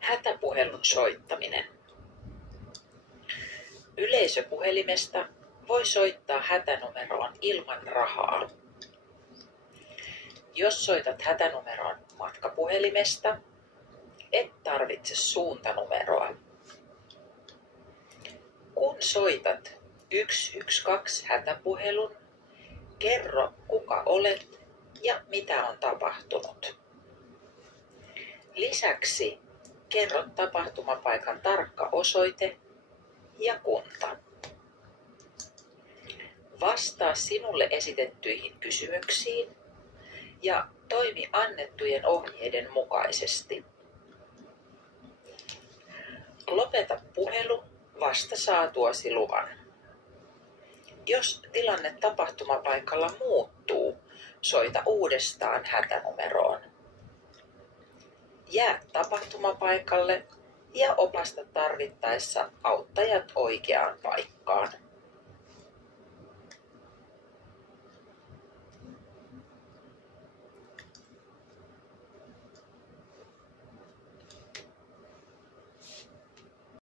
Hätäpuhelun soittaminen. Yleisöpuhelimesta voi soittaa hätänumeroon ilman rahaa. Jos soitat hätänumeroon matkapuhelimesta, et tarvitse suuntanumeroa. Kun soitat 112 hätäpuhelun, kerro kuka olet ja mitä on tapahtunut. Lisäksi kerro tapahtumapaikan tarkka osoite ja kunta. Vastaa sinulle esitettyihin kysymyksiin ja toimi annettujen ohjeiden mukaisesti. Lopeta puhelu vasta saatuasi luvan. Jos tilanne tapahtumapaikalla muuttuu, soita uudestaan hätänumeroon. Jää tapahtumapaikalle ja opasta tarvittaessa auttajat oikeaan paikkaan.